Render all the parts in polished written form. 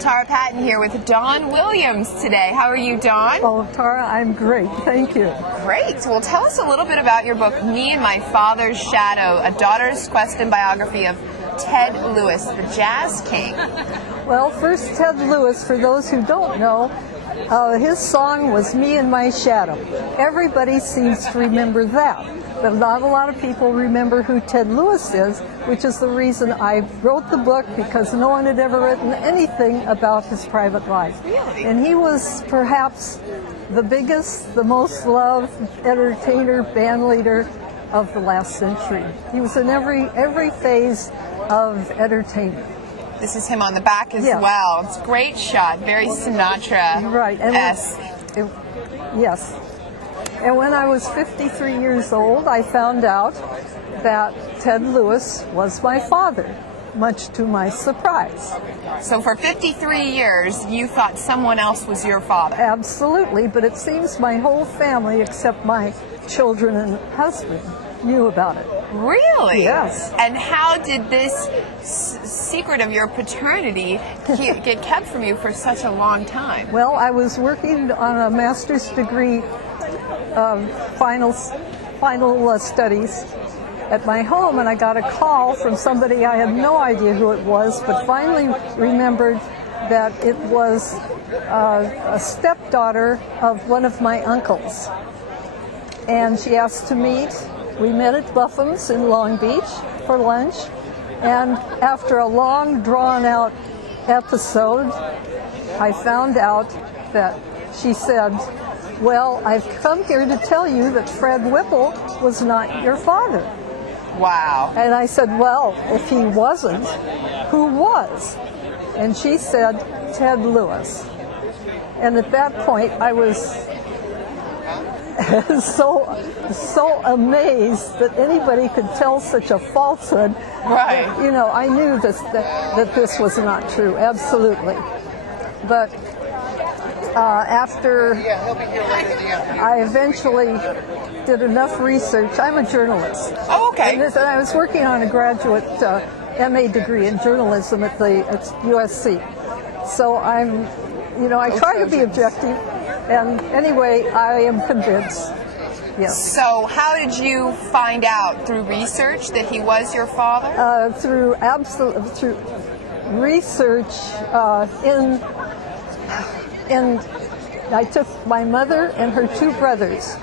Tara Patten here with Dawn Williams today. How are you, Dawn? Oh, Tara, I'm great. Thank you. Great. Well, tell us a little bit about your book, Me and My Father's Shadow, A Daughter's Quest and Biography of Ted Lewis, the Jazz King. Well, first, Ted Lewis, for those who don't know, his song was Me and My Shadow. Everybody seems to remember that, but not a lot of people remember who Ted Lewis is, which is the reason I wrote the book, because no one had ever written anything about his private life. Really? And he was perhaps the biggest, the most loved entertainer, band leader of the last century. He was in every phase of entertainment. This is him on the back as well. It's a great shot, very Sinatra-esque. Right. Yes. And when I was 53 years old, I found out that Ted Lewis was my father, much to my surprise. So for 53 years, you thought someone else was your father? Absolutely, but it seems my whole family, except my children and husband, knew about it. Really? Yes. And how did this secret of your paternity get kept from you for such a long time? Well, I was working on a master's degree final studies at my home, and I got a call from somebody. I had no idea who it was, but finally remembered that it was a stepdaughter of one of my uncles. And she asked to meet. We met at Bufham's in Long Beach for lunch, and after a long, drawn-out episode, I found out that she said, "Well, I've come here to tell you that Fred Whipple was not your father." Wow. And I said, "Well, if he wasn't, who was?" And she said, "Ted Lewis." And at that point, I was so amazed that anybody could tell such a falsehood. Right. You know, I knew that this was not true, absolutely. But after I eventually did enough research, I'm a journalist. Oh, okay. And I was working on a graduate MA degree in journalism at USC. So I try to be objective. And anyway, I am convinced, yes. So how did you find out? Through research that he was your father? Through research I took my mother and her two brothers,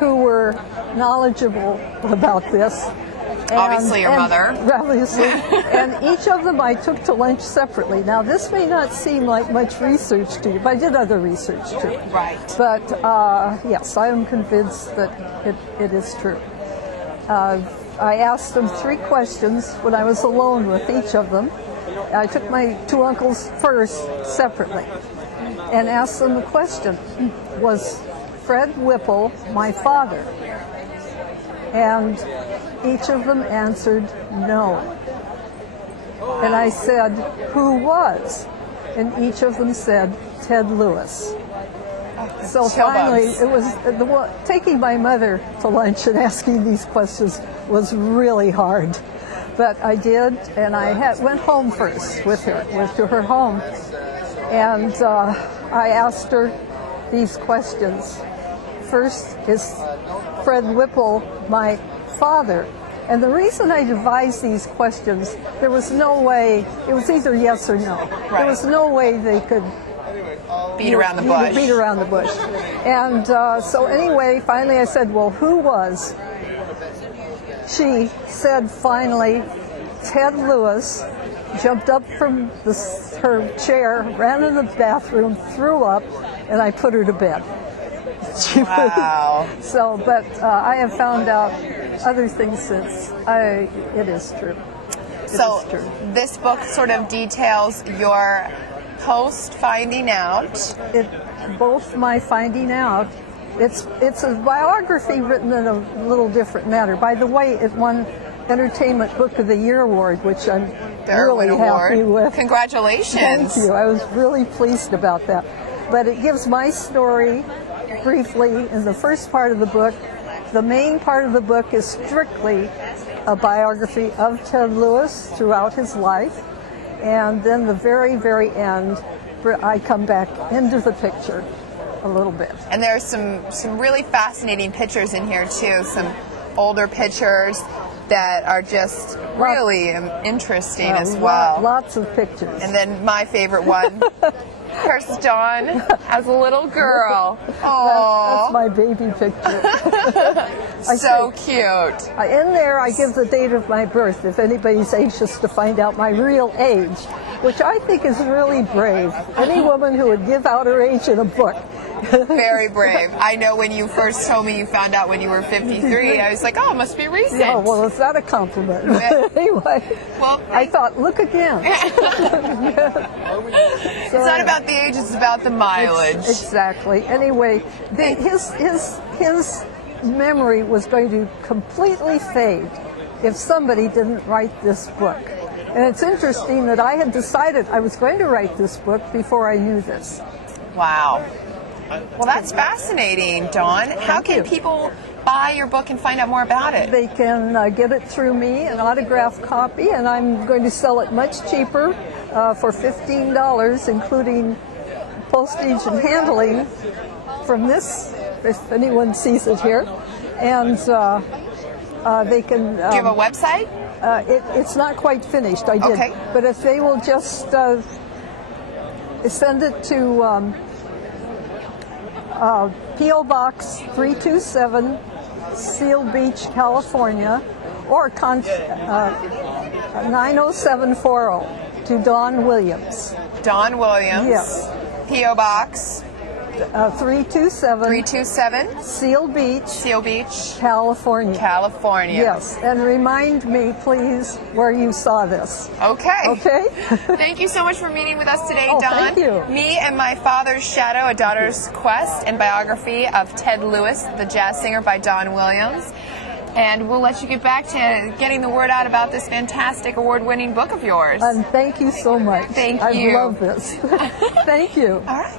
who were knowledgeable about this. Obviously your mother. Obviously. And each of them I took to lunch separately. Now, this may not seem like much research to you, but I did other research too. Right. But, yes, I am convinced that it is true. I asked them 3 questions when I was alone with each of them. I took my 2 uncles first separately and asked them the question, was Fred Whipple my father? And each of them answered no. And I said, who was? And each of them said, Ted Lewis. So finally, it was taking my mother to lunch and asking these questions was really hard. But I did, and I went home first with her, went to her home. And I asked her these questions. First, is Fred Whipple my father? And the reason I devised these questions, there was no way, it was either yes or no. Right. There was no way they could beat around the bush. Beat around the bush. And so anyway, finally I said, well, who was? She said finally, Ted Lewis, jumped up from her chair, ran in the bathroom, threw up, and I put her to bed. Wow. So, but I have found out other things since. It is true. So this book sort of details your post-finding out. Both my finding out. It's a biography written in a little different manner. By the way, it won Entertainment Book of the Year award, which I'm really happy with. Congratulations. Thank you. I was really pleased about that. But it gives my story briefly in the first part of the book. The main part of the book is strictly a biography of Ted Lewis throughout his life. and then the very, very end, I come back into the picture a little bit. And there's some really fascinating pictures in here too, some older pictures that are just really interesting as well. Lots of pictures. And then my favorite one, here's Dawn as a little girl. That's my baby picture. So cute. In there I give the date of my birth if anybody's anxious to find out my real age, which I think is really brave. Any woman who would give out her age in a book. Very brave. I know when you first told me you found out when you were 53, I was like, oh, it must be recent. Yeah, well, is that a compliment? Anyway, well, I thought, look again. It's not about the age, it's about the mileage. Exactly. Anyway, his memory was going to completely fade if somebody didn't write this book. And it's interesting that I had decided I was going to write this book before I knew this. Wow. Well, that's fascinating, Dawn. How can people buy your book and find out more about it? They can get it through me, an autographed copy, and I'm going to sell it much cheaper for $15, including postage and handling from this, if anyone sees it here. And they can... Do you have a website? It's not quite finished, I did. Okay. But if they will just send it to P.O. Box 327, Seal Beach, California, or 90740 to Dawn Williams. Dawn Williams. Yes. P.O. Box 327 Seal Beach, California. Yes, and remind me, please, where you saw this. Okay. Okay. Thank you so much for meeting with us today, Dawn. Thank you. Me and My Father's Shadow, A Daughter's Quest, and biography of Ted Lewis, the jazz singer, by Dawn Williams. And we'll let you get back to getting the word out about this fantastic award-winning book of yours. And thank you so much. Thank I you. love this. Thank you. All right.